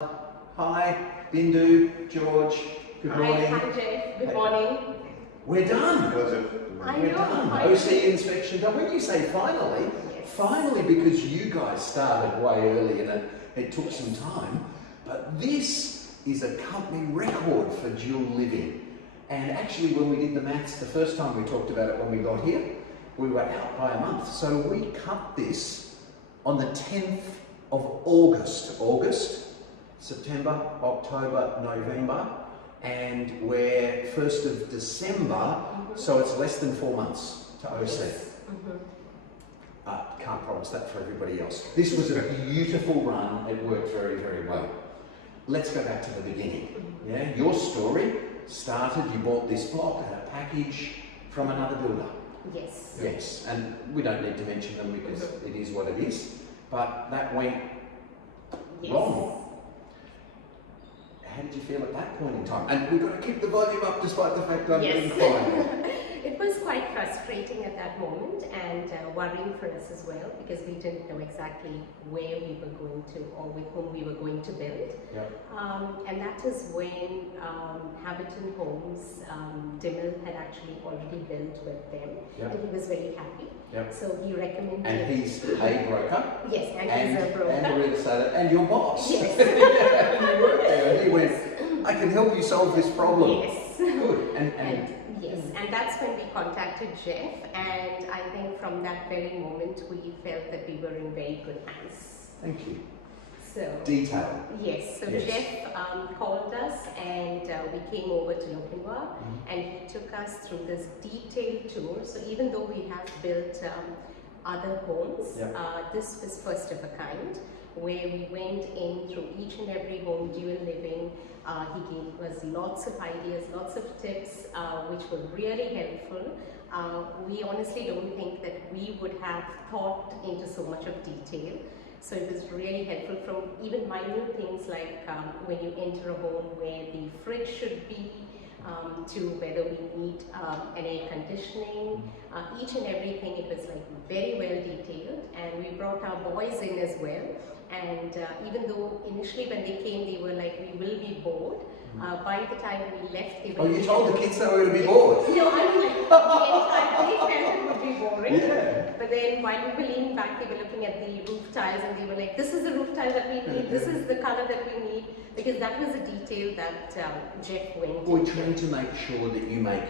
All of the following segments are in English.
Hi, Bindu, George, good morning. Hi, Jeff. Good morning. We're done. We're done. OC inspection done. When you say finally, yes. Finally because you guys started way early and it took some time, but this is a company record for dual living. And actually when we did the maths, the first time we talked about it when we got here, we were out by a month. So we cut this on the 10th of August, September, October, November, and we're 1st of December, so it's less than 4 months to OC. Yes. Can't promise that for everybody else. This was a beautiful run, it worked very, very well. Let's go back to the beginning. Yeah, your story started, you bought this block and a package from another builder. Yes. Yes, and we don't need to mention them because it is what it is, but that went wrong. How did you feel at that point in time? And we've got to keep the volume up despite the fact I'm being quiet. It was quite frustrating at that moment and worrying for us as well because we didn't know exactly where we were going to or with whom we were going to build. Yep. And that is when Haverton Homes, Dimil had actually already built with them, and he was very happy. Yep. So he recommended. And he's a broker. Yes, and he's a broker. And a real estate, and your boss. Yes. And you worked there, and he went, I can help you solve this problem. Yes. Good. Yes, and that's when we contacted Jeff, and I think from that very moment we felt that we were in very good hands. Thank you. So detail. Yes, so yes. Jeff called us and we came over to Lokinwa and he took us through this detailed tour. So even though we have built other homes, this was first of a kind, where we went in through each and every home, dual living. He gave us lots of ideas, lots of tips, which were really helpful. We honestly don't think that we would have thought into so much of detail. So it was really helpful from even minute things like when you enter a home where the fridge should be, to whether we need an air conditioning, each and everything. It was like very well detailed, and we brought our boys in as well. And even though initially when they came, they were like, we will be bored. By the time we left, they were. Oh, you told the kids they were going to be bored? No, I mean, like, they felt it would be boring. Yeah. But then while we were leaning back, they were looking at the roof tiles and they were like, this is the roof tile that we need, this is the color that we need. Because that was a detail that Jeff went into. We're trying to make sure that you make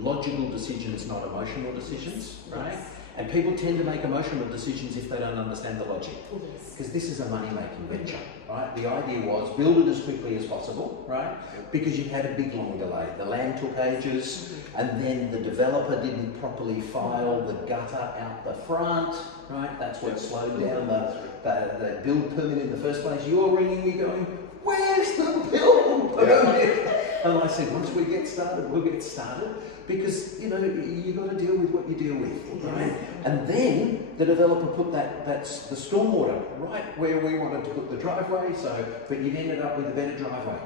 logical decisions, not emotional decisions, right? Yes. And people tend to make emotional decisions if they don't understand the logic. Yes. Because this is a money-making venture, right? The idea was build it as quickly as possible, right? Because you had a big long delay. The land took ages, and then the developer didn't properly file the gutter out the front, right? That's what slowed down the build permit in the first place. You're ringing me going, where's the build permit? And I said, once we get started, we'll get started, because, you know, you've got to deal with what you deal with, right? And then the developer put that's the stormwater right where we wanted to put the driveway, but you've ended up with a better driveway.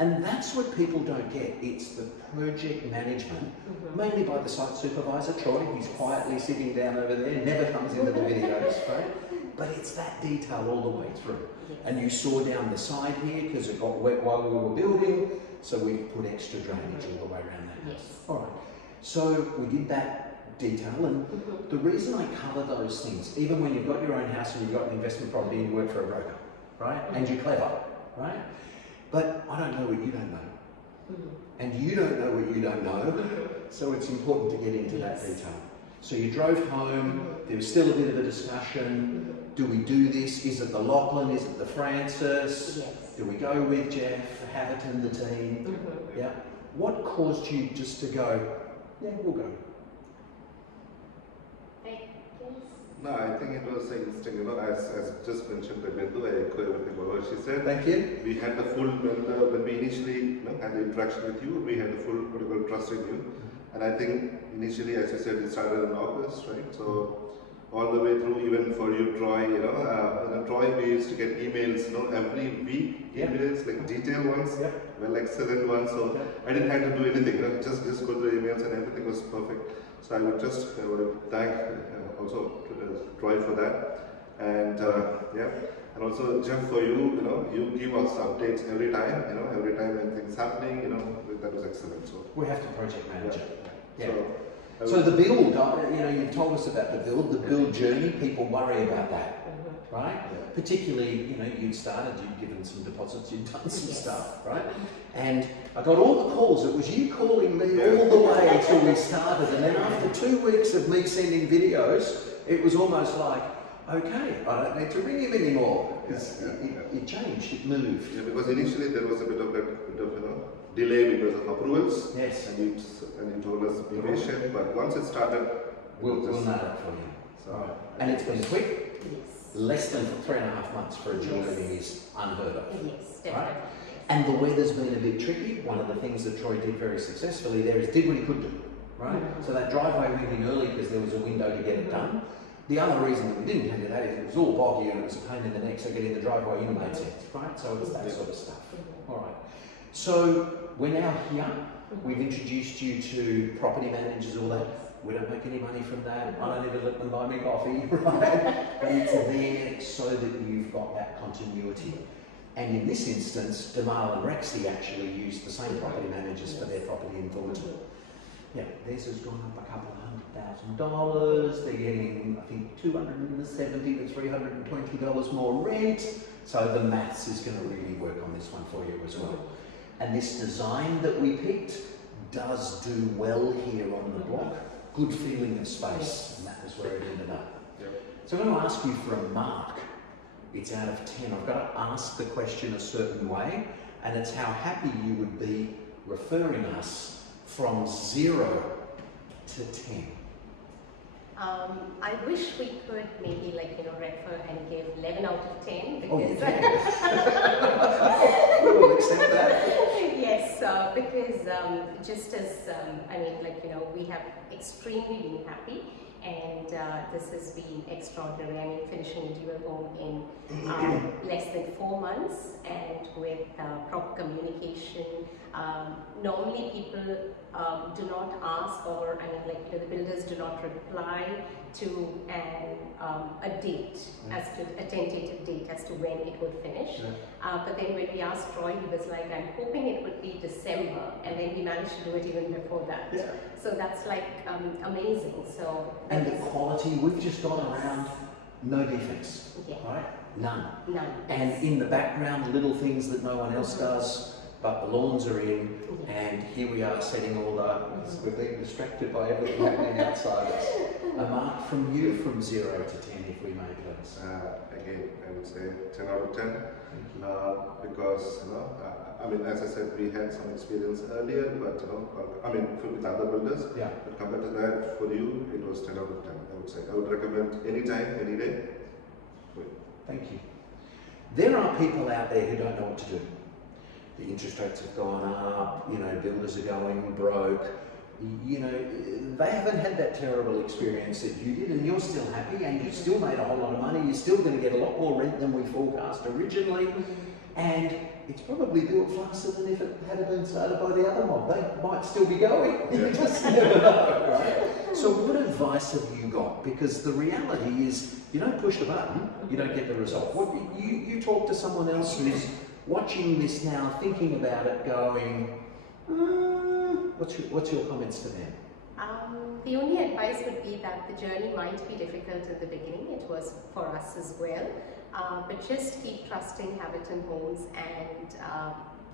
And that's what people don't get. It's the project management, mainly by the site supervisor, Troy. He's quietly sitting down over there, never comes into the videos, right? But it's that detail all the way through. And you saw down the side here, because it got wet while we were building, so we put extra drainage all the way around that house. All right, so we did that detail, and the reason I cover those things, even when you've got your own house and you've got an investment property and you work for a broker, right? And you're clever, right? But I don't know what you don't know. And you don't know what you don't know, so it's important to get into that detail. So you drove home, there was still a bit of a discussion. Do we do this? Is it the Lachlan? Is it the Francis? Yes. Do we go with Jeff, Haverton, the team? Yeah. What caused you just to go, yeah, we'll go? No, I think it was the instinct, you know, as just mentioned by Bindu, I echo everything what she said. Thank you. We had the full, when we initially had the interaction with you, we had the full political trust in you. And I think initially, as you said, it started in August, right? So all the way through, even for you, Troy, Troy, we used to get emails, every week, emails, like detailed ones, well, excellent ones. So I didn't have to do anything, just go through emails and everything was perfect. So I would just thank also Troy for that. And And also, Jeff, for you, you give us updates every time, every time when things happening, that was excellent. So We have to project manage it. Yeah. So the build, you told us about the build journey. People worry about that, right? Yeah. Particularly, you'd started, you'd given some deposits, you'd done some stuff, right? And I got all the calls. It was you calling me all the way until we started, and then after 2 weeks of me sending videos, it was almost like, okay, I don't need to ring him anymore. It changed, it moved. Yeah, because initially there was a bit of delay because of approvals. Yes. And you told us be patient, but once it started, We'll nail it for you. So, Right. And it's been quick. Yes. Less than 3.5 months for a dual living is unheard of. Yes, definitely. And the weather's been a bit tricky. One of the things that Troy did very successfully there is did what he could do, right? So that driveway went in early because there was a window to get it done. The other reason that we didn't do that is it was all boggy and it was a pain in the neck, so getting the driveway in made sense, right? So it's that sort of stuff. All right. So we're now here. We've introduced you to property managers, all that. We don't make any money from that. I don't even let them buy me coffee, right? But it's there so that you've got that continuity. And in this instance, Damal and Rexy actually used the same property managers for their property in Thornton. Yeah, theirs has gone up a couple of $100,000. They're getting, I think, $270 to $320 more rent. So the maths is going to really work on this one for you as well. And this design that we picked does do well here on the block. Good feeling of space, and that was where it ended up. Yep. So I'm going to ask you for a mark. It's out of 10. I've got to ask the question a certain way, and it's how happy you would be referring us from 0 to 10. I wish we could maybe refer and give 11 out of 10 because Oh, you can. We'll accept that. yes, because just as we have extremely been happy, and this has been extraordinary. I mean, finishing a dual home in less than 4 months and with proper communication. Normally people do not ask, or the builders do not reply to a date, as to a tentative date as to when it would finish. But then when we asked Troy, he was like, I'm hoping it would be December, and then he managed to do it even before that. Yeah. So that's amazing. So And the quality, we've just gone around, no defects, Yeah. right? None. None. And in the background, little things that no one else does, but the lawns are in, and here we are setting all the, we're being distracted by everything happening outside us. A mark from you from 0 to 10, if we may, please. Again, I would say 10 out of 10. Because, as I said, we had some experience earlier, but, with other builders. Yeah. But compared to that, for you, it was 10 out of 10, I would say. I would recommend anytime, any day. Thank you. There are people out there who don't know what to do. The interest rates have gone up, builders are going broke. They haven't had that terrible experience that you did, and you're still happy, and you still made a whole lot of money. You're still going to get a lot more rent than we forecast originally, and it's probably built faster than if it had been started by the other mob. They might still be going. You just never know, right? So what advice have you got? Because the reality is, you don't push a button, you don't get the result. What you talk to someone else who's watching this now, thinking about it, going, what's your comments to them? The only advice would be that the journey might be difficult in the beginning. It was for us as well. But just keep trusting Haverton Homes, and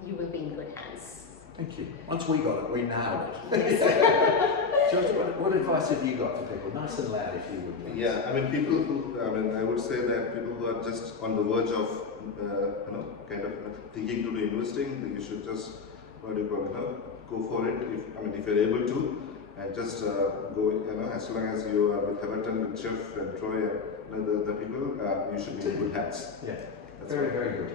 you will be in good hands. Thank you. Once we got it, we nailed it. George, what advice have you got for people? Nice and loud, if you would, please. Yeah, people who, I would say that people who are just on the verge of, thinking to do investing, you should just, go for it. If you're able to, and just go, as long as you are with Haverton, with Jeff and Troy, the people, you should be in good hands. Yeah, That's very, right. very good.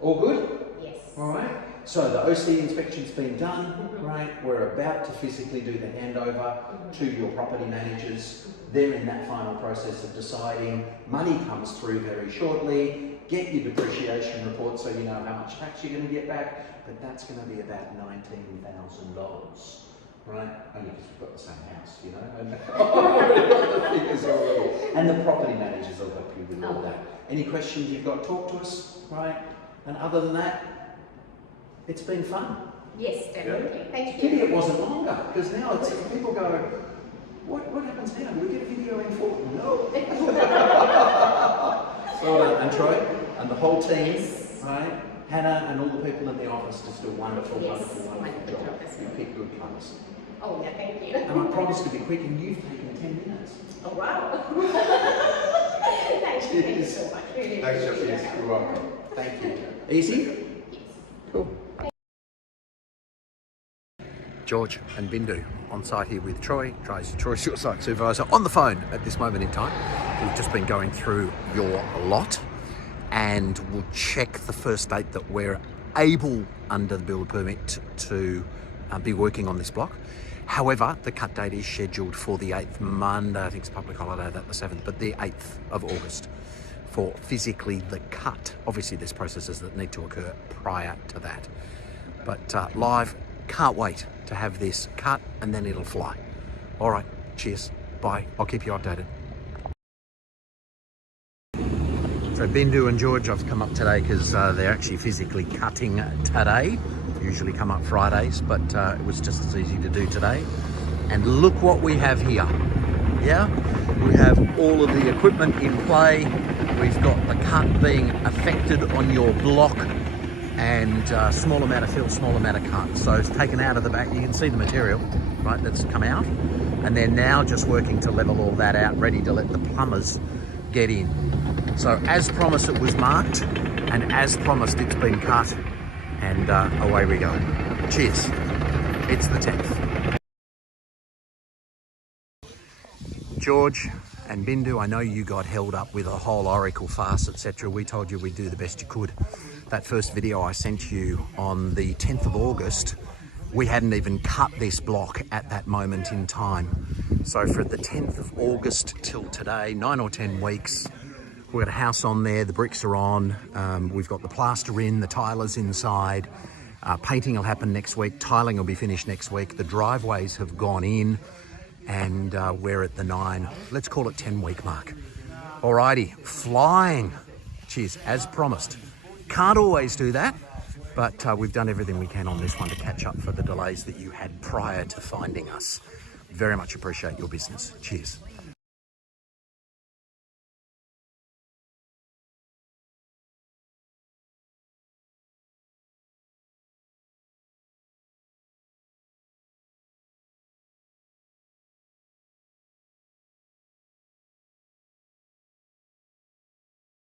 All good? Yes. All right. So the OC inspection's been done, right? We're about to physically do the handover to your property managers. They're in that final process of deciding. Money comes through very shortly. Get your depreciation report so you know how much tax you're going to get back. But that's going to be about $19,000. right? Only because we've got the same house, you know, and we've got the figures already. And the property managers will help you with all that. Any questions you've got, talk to us, right? And other than that, it's been fun. Yes, definitely. Thank Pity you. it wasn't longer, because now it's people go, what happens now? Do we get a video in for? No. Well done, and Troy, and the whole team, right? Hannah and all the people in the office just do a wonderful, Yes, wonderful job. as You well. pick good plumbers. Oh, yeah, thank you. And I promise to be quick, and you've taken 10 minutes. Oh, wow. Thank you so much. Really Thanks, appreciate Jeffrey. it. You're welcome. Thank you. Easy? Cool. George and Bindu on site here with Troy. Troy's your site supervisor on the phone at this moment in time. We've just been going through your lot and we'll check the first date that we're able under the builder permit to be working on this block. However, the cut date is scheduled for the 8th, Monday, I think it's a public holiday, that the 7th, but the 8th of August for physically the cut. Obviously there's processes that need to occur prior to that. But live, can't wait to have this cut and then it'll fly. All right, cheers, bye, I'll keep you updated. So Bindu and George, I've come up today because they're actually physically cutting today. Usually come up Fridays, but it was just as easy to do today. And look what we have here. Yeah, we have all of the equipment in play. We've got the cut being affected on your block and small amount of fill, small amount of cut. So it's taken out of the back. You can see the material, right, that's come out. And they're now just working to level all that out, ready to let the plumbers get in. So as promised, it was marked, and as promised, it's been cut, and away we go. Cheers. It's the 10th. George and Bindu, I know you got held up with a whole Oracle farce, etc. We told you we'd do the best you could. That first video I sent you on the 10th of August, we hadn't even cut this block at that moment in time. So for the 10th of August till today, 9 or 10 weeks, we've got a house on there, the bricks are on, we've got the plaster in, the tilers inside, painting will happen next week, tiling will be finished next week, the driveways have gone in, and we're at the 9, let's call it 10-week mark. Alrighty, flying. Cheers, as promised. Can't always do that, but we've done everything we can on this one to catch up for the delays that you had prior to finding us. Very much appreciate your business. Cheers.